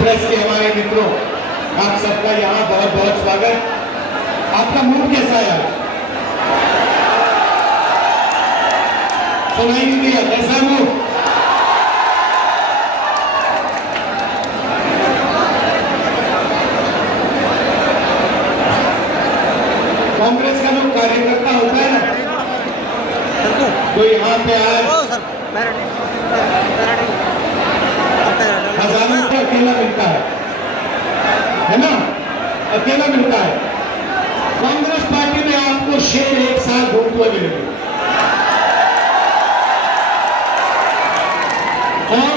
Press के हमारे मित्रों, आप सबका यहाँ बहुत बहुत स्वागत। आपका मूड कैसा है? सुनाई नहीं दिया, कैसा मूड? कांग्रेस का जो कार्यकर्ता होता है ना, तो यहाँ पे आए हजारों को अकेला मिलता है ना, अकेला मिलता है। कांग्रेस पार्टी में आपको शेर एक साल घूमते हुए मिलेंगे और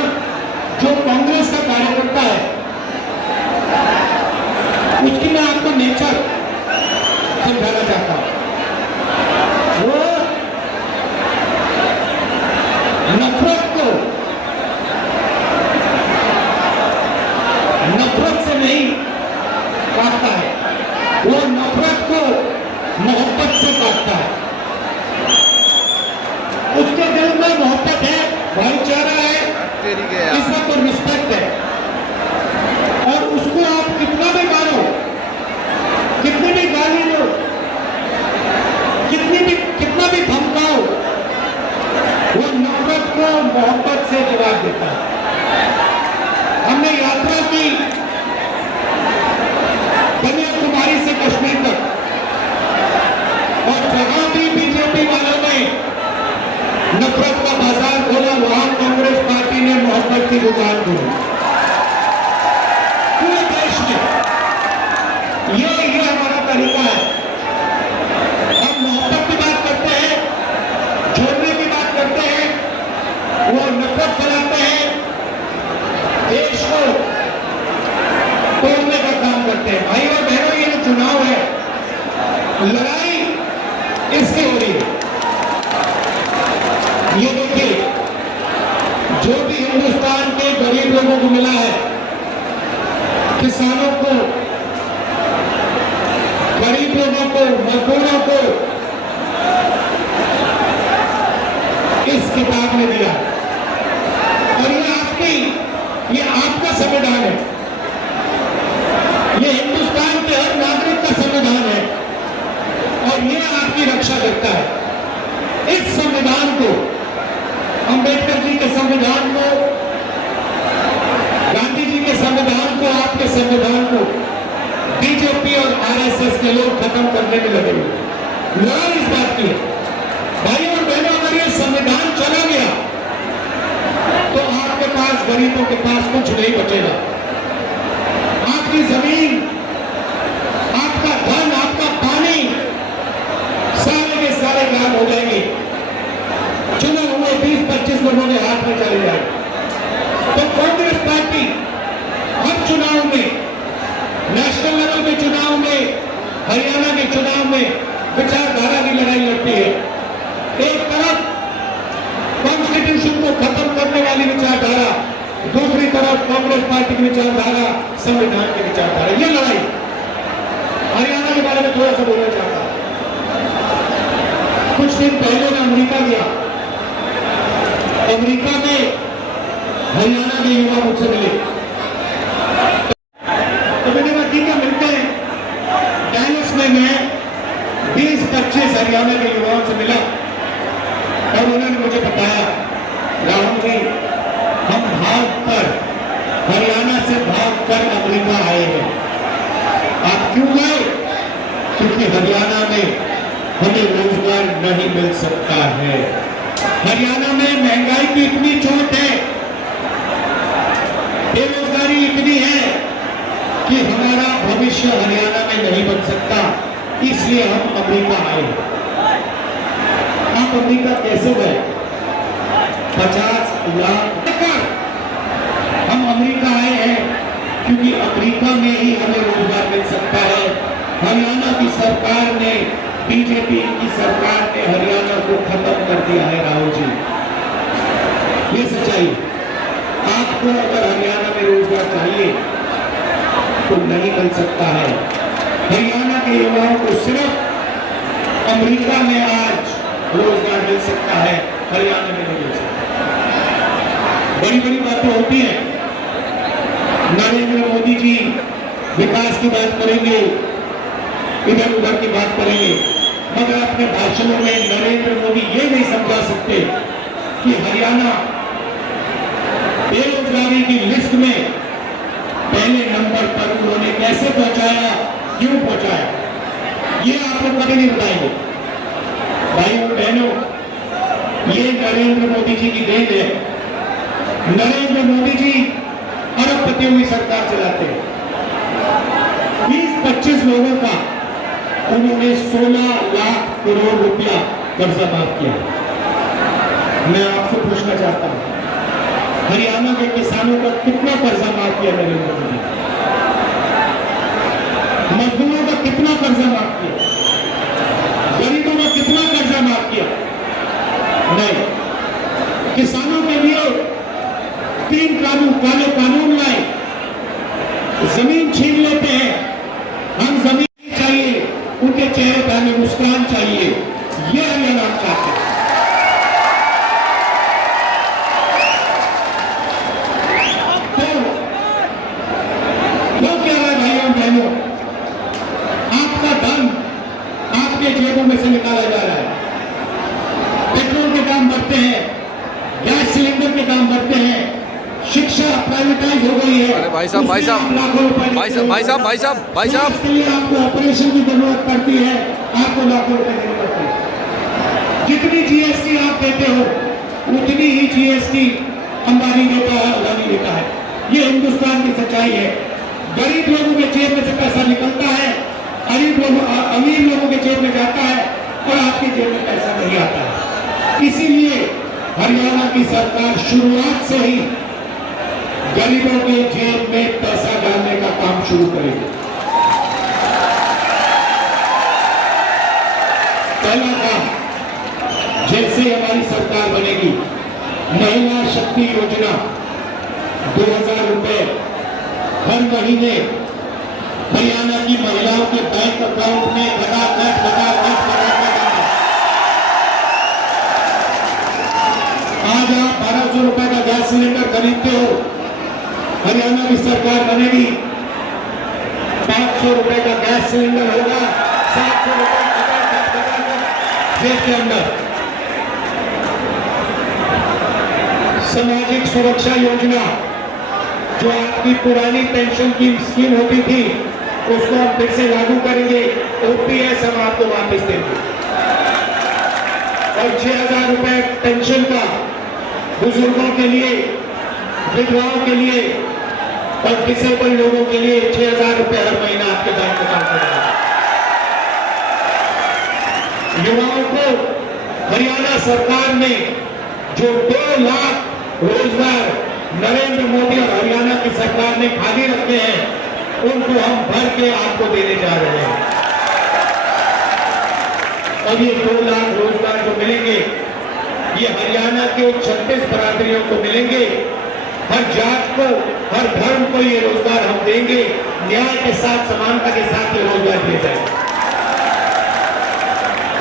जो कांग्रेस का कार्यकर्ता है उसकी मैं आपको नेचर समझाना चाहता हूं। वो नफरत से नहीं काटता है, वो नफरत को मोहब्बत से काटता है। उसके दिल में मोहब्बत है, भाईचारा है, इज्जत और रिस्पेक्ट है। और उसको आप कितना भी मारो, कितनी भी गाली दो, कितना भी धमकाओ, वो नफरत को मोहब्बत से जवाब देता है। हमने यात्रा की कन्याकुमारी से कश्मीर तक, और जहां भी बीजेपी वालों ने नफरत का बाजार खोला, वहां कांग्रेस पार्टी ने मोहब्बत की दुकान खोली। पूरे देश में ये हमारा तरीका है। हम मोहब्बत की बात करते हैं, जोड़ने की बात करते हैं, वो नफरत फैलाते हैं, देश को तोड़ने का काम करते हैं। भाई और बहनों, ये जो चुनाव है, लड़ाई इसकी हो रही है। ये देखिए, जो भी हिंदुस्तान के गरीब लोगों को मिला है, किसानों को, गरीब लोगों को, मजदूरों को इस किताब ने दिया। और ये आपका संविधान है, ये हिंदुस्तान के हर नागरिक का संविधान है और ये आपकी रक्षा करता है। इस संविधान को, अंबेडकर जी के संविधान को, गांधी जी के संविधान को, आपके संविधान को बीजेपी और आरएसएस के लोग खत्म करने में लगे हुए। लड़ाई इस बात की है भाई और बहनों, अगर ये संविधान चला गया तो आपके पास, गरीबों के पास कुछ नहीं बचेगा। आपकी जमीन, आपका धन, आपका पानी, सारे के सारे गायब हो जाएंगे। चुने हुए 20-25 लोगों के हाथ में चले जाए। तो कांग्रेस पार्टी हर चुनाव में, नेशनल लेवल के चुनाव में, हरियाणा के चुनाव में विचारधारा की लड़ाई लड़ती है। एक तरफ कॉन्स्टिट्यूशन को खत्म करने वाली विचारधारा, दूसरी तरफ कांग्रेस पार्टी की विचारधारा, संविधान की विचारधारा। ये लड़ाई। हरियाणा के बारे में थोड़ा सा बोलना चाहता हूं। कुछ दिन पहले मैं अमेरिका गया। अमेरिका में हरियाणा के युवा मुझसे मिले, तो मैंने कहा ठीक है, मिलते हैं। डैलस में मैं 20-25 हरियाणा के युवाओं से मिला और उन्होंने मुझे बताया, राहुल जी, हम भागकर, हरियाणा से भागकर अमेरिका आए हैं। आप क्यों गए? क्योंकि हरियाणा में हमें रोजगार नहीं मिल सकता है। हरियाणा में महंगाई की इतनी चोट है, बेरोजगारी इतनी है कि हमारा भविष्य हरियाणा में नहीं बन सकता, इसलिए हम अमेरिका आए हैं। आप अमेरिका कैसे गए? 50 लाख हम अमेरिका आए हैं क्योंकि अमेरिका में ही हमें रोजगार मिल सकता है। हरियाणा की सरकार ने, बीजेपी की सरकार ने हरियाणा को खत्म कर दिया है। राहुल जी, ये सच्चाई। आपको अगर हरियाणा में रोजगार चाहिए तो नहीं मिल सकता है। हरियाणा के युवाओं को सिर्फ अमेरिका में आज रोजगार मिल सकता है, हरियाणा में नहीं मिल सकता। बड़ी बड़ी बातें होती हैं, नरेंद्र की बात करेंगे, इधर उधर की बात करेंगे, मगर अपने भाषणों में नरेंद्र मोदी ये नहीं समझा सकते कि हरियाणा बेरोजगारी की लिस्ट में पहले नंबर पर उन्होंने कैसे पहुंचाया, क्यों पहुंचाया, ये आप लोग कभी नहीं बताएंगे। भाइयों और बहनों, ये नरेंद्र मोदी जी की देन है। नरेंद्र मोदी जी अरबपतियों की सरकार चलाते हैं। 20-25 लोगों का उन्होंने 16 लाख करोड़ रुपया कर्जा माफ किया। मैं आपसे पूछना चाहता हूं, हरियाणा के किसानों का कितना कर्जा माफ किया नरेंद्र मोदी? मजदूरों का कितना कर्जा माफ किया? गरीबों का कितना कर्जा माफ किया? नहीं। किसानों के लिए 3 काले कानून लाए, जमीन छीन लेते हैं, हम जमीन नहीं चाहिए, उनके चेहरे पर हमें मुस्कान चाहिए, ये हरियाणा चाहते हैं। तो क्या है भाइयों बहनों, आपका धन आपके जेबों में से निकाला जा रहा है। पेट्रोल के दाम बढ़ते हैं, गैस सिलेंडर के दाम बढ़ते हैं, शिक्षा प्राइवेटाइज हो गई है। अरे भाई साहब, इसके लिए आपको ऑपरेशन की जरूरत पड़ती है, आपको लाखों रुपए देने पड़ते हैं। जितनी जीएसटी आप देते हो उतनी ही जीएसटी अंबानी देता है, अदानी देता है। ये हिंदुस्तान की सच्चाई है। गरीब लोगों के जेब में से पैसा निकलता है, अमीर लोगों के जेब में जाता है और आपकी जेब में पैसा नहीं आता है। इसीलिए हरियाणा की सरकार शुरुआत से ही गरीबों के जेब में पैसा डालने का काम शुरू करेगी। पहला काम, जैसे हमारी सरकार बनेगी, महिला शक्ति योजना 2000 रुपए हर महीने हरियाणा की महिलाओं के बैंक अकाउंट में खटाखट आज आप 1200 रुपए का गैस सिलेंडर खरीदते हो, हरियाणा की सरकार बनेगी, 500 रुपए का गैस सिलेंडर होगा, 700 रुपए जेब के अंदर। सामाजिक सुरक्षा योजना, जो आपकी पुरानी पेंशन की स्कीम होती थी, उसको हम फिर से लागू करेंगे, ओपीएस हम आपको वापस देंगे। और 6000 रुपए पेंशन का बुजुर्गों के लिए, विधवाओं के लिए और डिसेबल लोगों के लिए 6000 रुपए हर महीना आपके बैंक अकाउंट में आएगा। युवाओं को हरियाणा सरकार ने जो 2 लाख रोजगार नरेंद्र मोदी और हरियाणा की सरकार ने खाली रखे हैं, उनको हम भर के आपको देने जा रहे हैं। और ये 2 लाख रोजगार जो मिलेंगे, ये हरियाणा के 36 बरादरियों को मिलेंगे। हर जात को, हर धर्म को ये रोजगार हम देंगे। न्याय के साथ, समानता के साथ ये रोजगार दिए जाएंगे।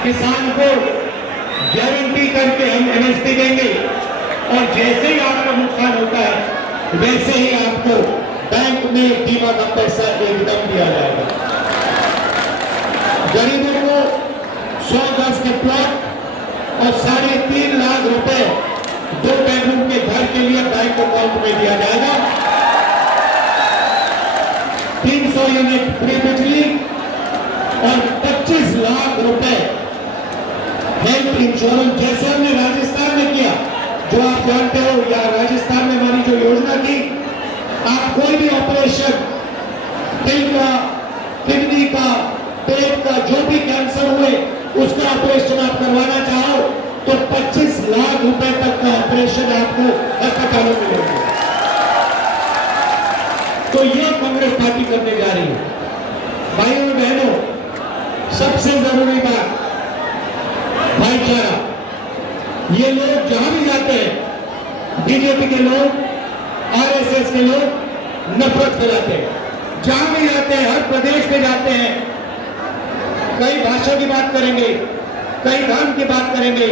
किसान को गारंटी करके हम एमएसपी देंगे और जैसे ही आपका नुकसान होता है, वैसे ही आपको बैंक में बीमा का पैसा एकदम दिया जाएगा। गरीबों को 100 गज के प्लॉट और 3.5 लाख रुपए 2 बेडरूम के घर के लिए बैंक अकाउंट में दिया जाएगा। 300 यूनिट फ्री बिजली और 25 लाख रुपए हेल्थ इंश्योरेंस, जैसे हमने राजस्थान में किया, जो आप जानते हो, या राजस्थान में हमारी जो योजना थी, आप कोई भी ऑपरेशन, दिल का, किडनी का, पेट का, जो भी कैंसर हुए, उसका ऑपरेशन आप करवाना चाहो तो 25 लाख रुपए तक का ऑपरेशन आपको अस्पतालों में मिलेगा। तो ये कांग्रेस पार्टी करने जा रही है। भाइयों और बहनों, सबसे जरूरी बात भाईचारा। ये लोग जहां भी जाते हैं, बीजेपी के लोग, आरएसएस के लोग नफरत फैलाते हैं। जहां भी जाते हैं, हर प्रदेश में जाते हैं, कई भाषा की बात करेंगे, कई धर्म की बात करेंगे,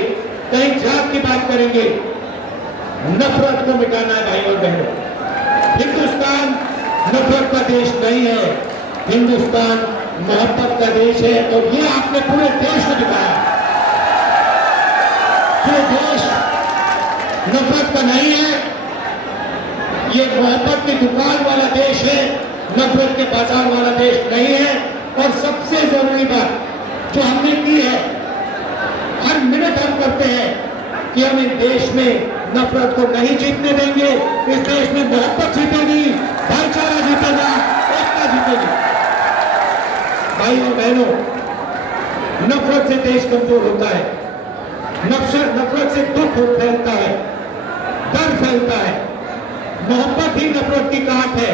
कई जात की बात करेंगे। नफरत को मिटाना है भाई और बहनों। हिंदुस्तान नफरत का देश नहीं है, हिंदुस्तान मोहब्बत का देश है और ये आपने पूरे देश को दिखाया। ये देश नफरत का नहीं है, ये मोहब्बत की दुकान वाला देश है, नफरत के बाजार वाला देश नहीं है। और सबसे जरूरी बात जो हमने की है, हर मिनट हम करते हैं कि हम इस देश में नफरत को नहीं जीतने देंगे। इस देश में मोहब्बत जीतेगी, भाईचारा जीतेगा, एकता जीतेगी। भाइयों बहनों, नफरत से देश कमजोर होता है, नफरत से दुख फैलता है, डर फैलता है। मोहब्बत ही नफरत की काट है,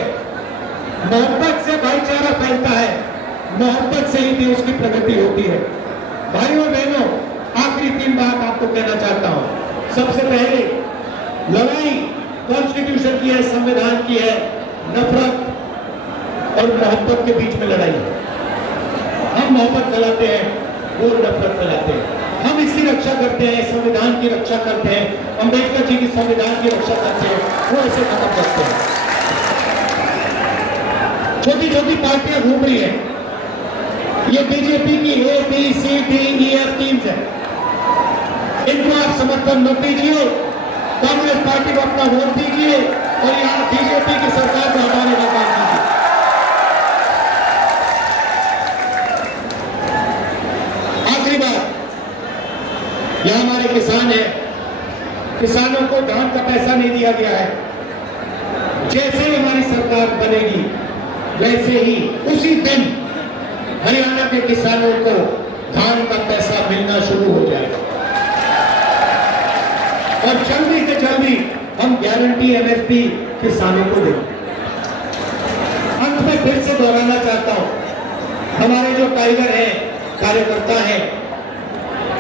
मोहब्बत से भाईचारा फैलता है, मोहब्बत से ही देश की प्रगति होती है। भाइयों बहनों, आखिरी 3 बात आपको कहना चाहता हूं। सबसे पहले लड़ाई कॉन्स्टिट्यूशन की है, संविधान की है, नफरत और मोहब्बत के बीच में लड़ाई है। हम मोहब्बत फैलाते हैं, वो नफरत फैलाते हैं। हम इसकी रक्षा करते हैं, संविधान की रक्षा करते हैं, अम्बेडकर जी की संविधान की रक्षा करते हैं, वो इसे खत्म करते हैं। छोटी छोटी पार्टियां घूम रही हैं, ये बीजेपी की A, B, C, D, E, F teams है। इनको आप समर्थन मत दीजिए, कांग्रेस पार्टी को अपना वोट दीजिए और यहाँ बीजेपी की सरकार को हटाने का काम कीजिए। आखिरी बात, यह हमारे किसान है, किसानों को धान का पैसा नहीं दिया गया है। जैसे ही हमारी सरकार बनेगी वैसे ही उसी दिन हरियाणा के किसानों को धान का पैसा मिलना शुरू हो जाएगा और जल्दी से जल्दी हम गारंटी MSP किसानों को देंगे। अंत में फिर से दोहराना चाहता हूं, हमारे जो टाइगर हैं, कार्यकर्ता हैं,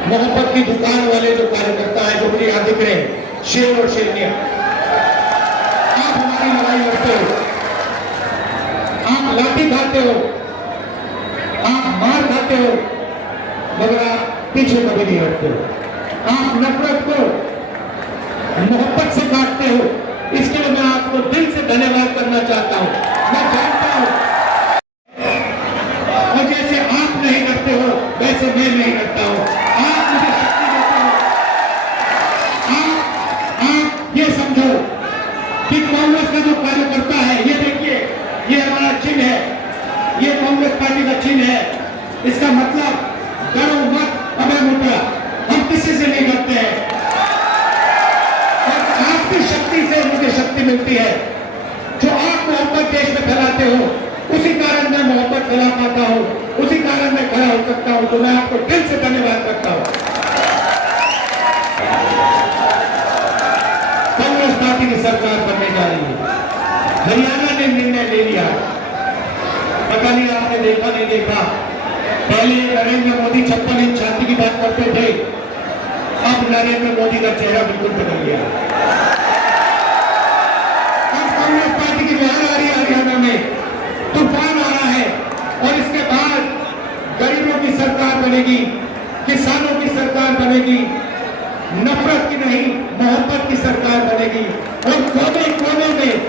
मोहब्बत की दुकान वाले जो कार्यकर्ता हैं, जो मुझे यहाँ दिख रहे हैं, शेर और शेरनिया, आप हमारी लड़ाई लड़ते हो, आप लाठी खाते हो, आप मार खाते हो, मगर आप पीछे कभी नहीं हटते हो। आप नफरत को मोहब्बत से काटते हो। इसके लिए मैं आपको दिल से धन्यवाद करना चाहता हूं। मैं जानता हूं और जैसे आप नहीं करते हो वैसे मैं नहीं करता हूं। आप मुझे शक्ति देते हो। आप ये समझो कि कांग्रेस का जो कार्यकर्ता है, ये देखिए, ये हमारा चिन्ह है, ये कांग्रेस पार्टी का चिन्ह है। इसका मतलब डरो मत, अबे मुद्रा, हम किसी से नहीं डरते हैं और आपकी शक्ति से मुझे शक्ति मिलती है। जो आप मोहब्बत देश में फैलाते हो, उसी कारण मैं मोहब्बत फैला पाता हूं, उसी कारण मैं खड़ा हो सकता हूं। तो मैं आपको दिल से धन्यवाद करता हूं। कांग्रेस पार्टी की सरकार बनने जा रही है, हरियाणा ने निर्णय ले लिया। पता नहीं आपने देखा नहीं देखा, पहले नरेंद्र मोदी 56 इंच छाती की बात करते थे, अब नरेंद्र मोदी का चेहरा बिल्कुल बदल गया। अब कांग्रेस पार्टी की लहर आ रही है, हरियाणा में तूफान आ रहा है और इसके बाद गरीबों की सरकार बनेगी, किसानों की सरकार बनेगी, नफरत की नहीं मोहब्बत की सरकार बनेगी और कोने कोने में